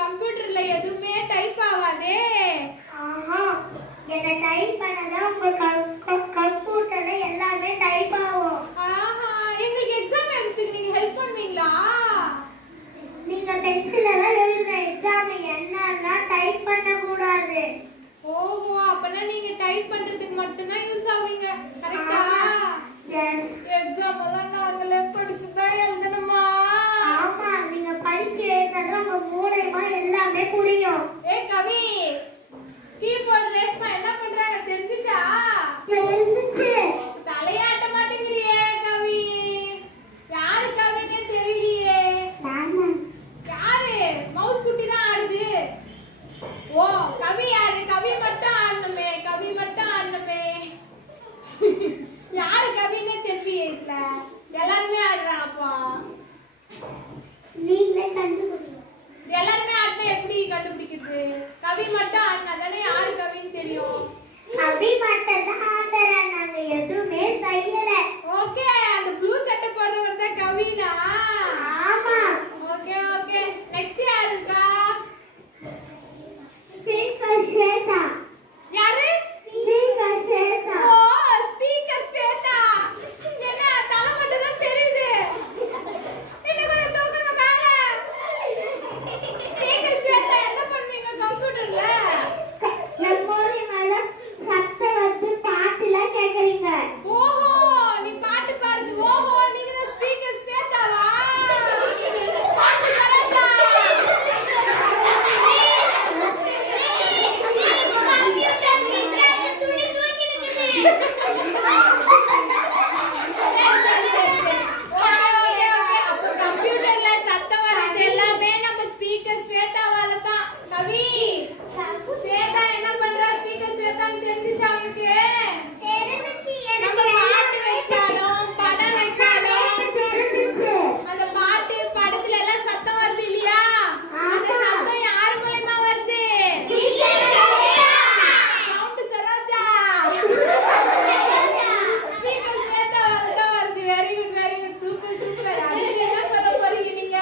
கம்ப்யூட்டர்ல எதுவுமே டைப் ஆகாதே. ஆஹா, என்ன டைப் பண்ணதான் உங்க கம்ப்யூட்டர்ல எல்லாமே டைப் ஆகும். ஆஹா, எங்களுக்கு எக்ஸாம் எழுதுறதுக்கு நீங்க ஹெல்ப் பண்ணுவீங்களா? நீங்க பென்சில்ல தான் எழுதுற எக்ஸாம் என்னன்னா டைப் பண்ண கூடாது. ஓஹோ, அப்பனா நீங்க டைப் பண்றதுக்கு மட்டும் தான் யூஸ் ஆவீங்க. கரெக்ட்டா? எக்ஸாம் எல்லாம் நாங்களே படிச்சு தான் எழுதணுமா? ஆமா, நீங்க படிச்சு எழுதுறது உங்க மூளைமா எல்லாமே புரியும். ஏய் கவி, கீபோர்ட் ரேஷ்மா என்ன பண்றாங்க தெரிஞ்சுச்சா? தெரிஞ்சுச்சு. தலையாட்ட மாட்டேங்கிறியே கவி. யாரு கவினே தெரியலையே. யாரு? மவுஸ் குட்டி தான் ஆடுது. ஓ, கவி யாரு? கவி மட்டும் ஆடணுமே, கவி மட்டும் ஆடணுமே. யாரு கவினே தெரியலையே. இல்ல எல்லாருமே ஆடுறாங்கப்பா. நீங்களே கண்டுபிடிங்க. எல்லாருமே ஆடினா எப்படி கண்டுபிடிக்கிறது? கவி மட்டும் ஆடினா தானே யாரு கவின்னு தெரியும். கவி மட்டும் தான் ஆடுறேன், நாங்க எதுவுமே செய்யல. ஓகே, அந்த ப்ளூ சட்டை போடுறவர் தான் கவினா? ஆமா. ஓகே ஓகே, நெக்ஸ்ட் யாரு இருக்கா? ஸ்பீக்கர் ஸ்வேதா. யாரு? ஸ்பீக்கர் ஸ்வேதா. ஓ, ஸ்பீக்கர் ஸ்வேதா. என்ன தலை மட்டும் தான் தெரியுது. இன்னும் கொஞ்சம் தூக்குங்க மேல. ஸ்பீக்கர் ஸ்வேதா என்ன பண்ணுவீங்க கம்ப்யூட்டர்ல? என் மூலியமால சத்தம் வந்து பாட்டுல கேக்குறீங்க. ஓஹோ, நீ பாட்டு பாடுறது. ஓஹோ, நீங்க தான் ஸ்பீக்கர் ஸ்வேதாவா? பாட்டு சரோஜா. கம்ப்யூட்டர்ல சத்தம் வர்றது எல்லாமே நம்ம ஸ்பீக்கர் ஸ்வேதாவால தான். கவி, ஸ்வேதா என்ன பண்றா? ஸ்பீக்கர் ஸ்வேதான்னு தெரிஞ்சுச்சா உனக்கு? நம்ம பாட்டு வச்சாலும் படம் வச்சாலும் அந்த பாட்டு படத்துல எல்லாம் சத்தம் வருது இல்லையா? அந்த சத்தம் யார் மூலமா வருது? சவுண்ட் சரோஜா. ஸ்பீக்கர் ஸ்வேதாவால தான் வருது. Very good very good, super super. அடுத்து என்ன சொல்ல போறீங்க நீங்க?